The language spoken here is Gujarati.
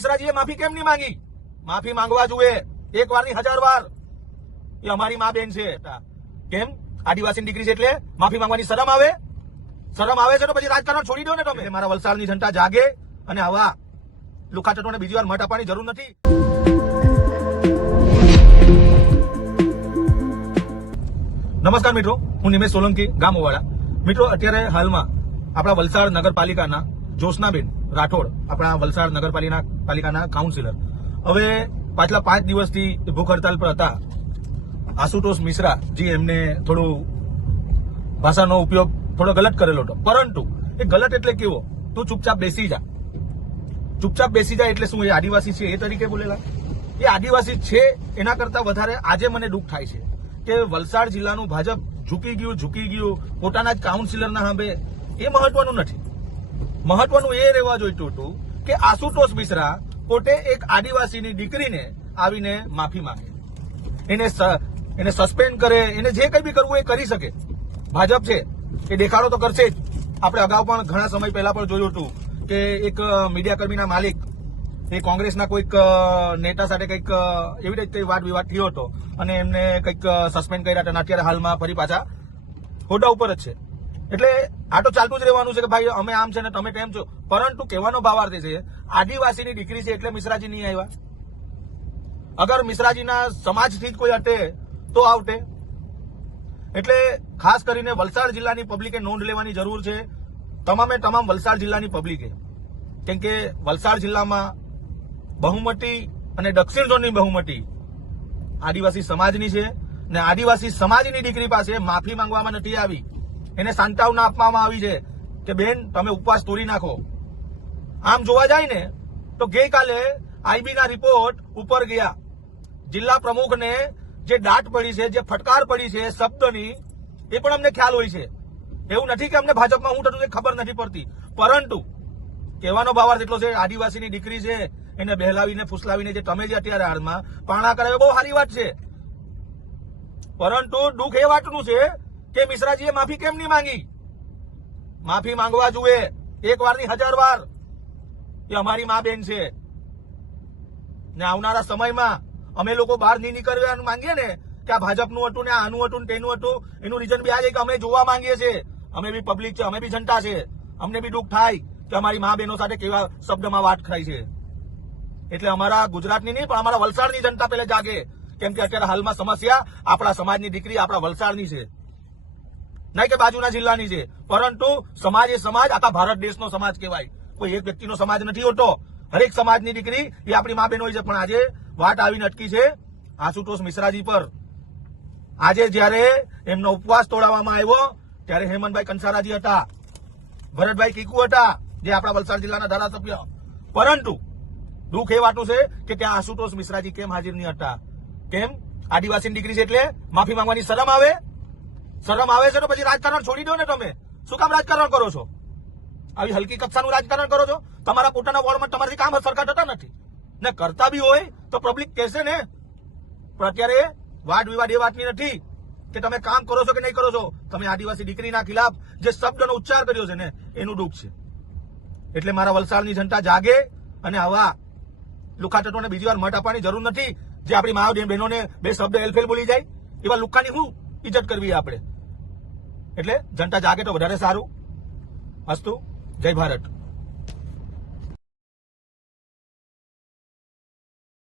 મિશ્રાજીએ માફી કેમ નહીં માંગી? માફી માંગવા જોઈએ, એક વારની 1000 વાર. એ અમારી મા બેન છે. કેમ આદિવાસી દીકરી છે એટલે માફી માંગવાની શરમ આવે? શરમ આવે છે તો પછી રાજકારણ છોડી દો ને તમે. મારા વલસાડની જનતા જાગે અને આવા લુખાચટોને બીજી વાર મત આપવાની જરૂર નથી. નમસ્કાર મિત્રો, હું નિમેશ સોલંકી, ગામોવાળા. મિત્રો, અત્યારે હાલમાં આપણા વલસાડ નગરપાલિકાના જોશનાબેન રાઠોડ, આપણા વલસાડ નગરપાલિકાના કાઉન્સિલર, હવે પાછલા 5 દિવસથી ભૂખ હડતાલ પર હતા. આશુતોષ મિશ્રા જી એમને થોડું ભાષાનો ઉપયોગ થોડો ગલત કરેલો હતો, પરંતુ એ ગલત એટલે કેવો? તું ચૂપચાપ બેસી જા. ચૂપચાપ બેસી જા એટલે શું? એ આદિવાસી છે એ તરીકે બોલેલા? એ આદિવાસી છે એના કરતા વધારે આજે મને દુઃખ થાય છે કે વલસાડ જિલ્લાનું ભાજપ ઝૂકી ગયું. પોતાના જ કાઉન્સિલરના સામે. એ મહત્વનું નથી. મહત્વનું એ રહેવા જોઈતું હતું કે આશુતોષ મિશ્રા પોતે એક આદિવાસીની દીકરીને આવીને માફી માંગે, એને સસ્પેન્ડ કરે, એને જે કંઈ બી કરવું એ કરી શકે. ભાજપ છે એ દેખાડો તો કરશે જ. આપણે અગાઉ પણ ઘણા સમય પહેલા પણ જોયું હતું કે એક મીડિયાકર્મીના માલિક એ કોંગ્રેસના કોઈક નેતા સાથે કંઈક એવી રીતે વાદ વિવાદ થયો હતો અને એમને કંઈક સસ્પેન્ડ કર્યા હતા. અત્યારે હાલમાં ફરી પાછા હોદ્દા ઉપર જ છે. એટલે આ તો ચાલતું જ રહેવાનું છે કે ભાઈ અમે આમ છે ને તમે તેમ છો. પરંતુ કહેવાનો ભાવાર્થ છે આદિવાસીની દીકરી છે એટલે મિશ્રાજી નહીં આવ્યા. અગર મિશ્રાજીના સમાજથી જ કોઈ હટે તો આવતે. એટલે ખાસ કરીને વલસાડ જિલ્લાની પબ્લિકે નોંધ લેવાની જરૂર છે, તમામ વલસાડ જિલ્લાની પબ્લિકે. કેમ કે વલસાડ જિલ્લામાં બહુમતી અને દક્ષિણ ઝોનની બહુમતી આદિવાસી સમાજની છે ને આદિવાસી સમાજની દીકરી પાસે માફી માંગવામાં નથી આવી. એને સાંત્વના આપવામાં આવી છે કે બેન તમે ઉપવાસ તોડી નાખો. આમ જોવા જાય ને તો ગઈકાલે આઈબીના રિપોર્ટ ઉપર ગયા. જિલ્લા પ્રમુખને જે દાટ પડી છે, જે ફટકાર પડી છે શબ્દની, એ પણ અમને ખ્યાલ હોય છે. એવું નથી કે અમને ભાજપમાં શું થતું ખબર નથી પડતી, પરંતુ કહેવાનો ભાવાર્થ એટલો છે આદિવાસીની દીકરી છે એને બહેલાવીને ફૂસલાવીને જે તમે જે અત્યારે હાલમાં પાણા કરાવે બહુ સારી વાત છે. પરંતુ દુઃખ એ વાતનું છે કે મિશ્રાજીએ માફી કેમ નહીં માંગી? માફી માંગવા જોઈએ, એક વારની 1000 વાર. એ અમારી મા બેન છે ને આવનારા સમયમાં અમે લોકો બહાર નહીં નીકળવા માંગીએ ને કે આ ભાજપનું હતું ને આનું હતું ને તેનું હતું, એનું રીઝન બી આ છે કે અમે જોવા માંગીએ છીએ. અમે બી પબ્લિક છે, અમે બી જનતા છે. અમને બી દુઃખ થાય કે અમારી મા બહેનો સાથે કેવા શબ્દમાં વાત થાય છે. એટલે અમારા ગુજરાતની નહીં પણ અમારા વલસાડની જનતા પહેલા જાગે. કેમ કે અત્યારે હાલમાં સમસ્યા આપણા સમાજની દીકરી આપણા વલસાડની છે, નહીં કે બાજુના જિલ્લાની છે. પરંતુ સમાજ એ સમાજ આખા ભારત દેશનો સમાજ કહેવાય. કોઈ એક વ્યક્તિનો સમાજ નથી હોતો. હરેક સમાજની દીકરી એ આપણી મા બહેન હોય છે. પણ આજે વાત આવીને અટકી છે આશુતોષ મિશ્રાજી પર. આજે જયારે એમનો ઉપવાસ તોડાવવામાં આવ્યો ત્યારે હેમંતભાઈ કંસારાજી હતા, ભરતભાઈ કીકુ હતા, જે આપણા વલસાડ જિલ્લાના ધારાસભ્ય. પરંતુ દુઃખ એ વાતનું છે કે ત્યાં આશુતોષ મિશ્રાજી કેમ હાજર નહીં હતા? કેમ? આદિવાસી દીકરી છે એટલે માફી માંગવાની શરમ આવે? શરમ આવે છે તો પછી રાજકારણ છોડી દો ને તમે. શું કામ રાજકારણ કરો છો? આવી હલકી કક્ષાનું રાજકારણ કરો છો? તમારા પોતાના વોર્ડમાં તમારાથી કામ સરકાર થતા નથી ને કરતા બી હોય તો પબ્લિક કહેશે ને. પણ અત્યારે વાદ વિવાદ એ વાતની નથી કે તમે કામ કરો છો કે નહીં કરો છો. તમે આદિવાસી દીકરીના ખિલાફ જે શબ્દનો ઉચ્ચાર કર્યો છે ને એનું દુઃખ છે. એટલે મારા વલસાડની જનતા જાગે અને આવા લુખાચટોને બીજી વાર મત આપવાની જરૂર નથી. જે આપણી મા બહેનોને બે શબ્દ એલફેલ બોલી જાય એવા લુખાની હું ઇજ્જત કરવી આપણે. એટલે જનતા જાગે તો વધારે સારું. અસ્તુ. જય ભારત.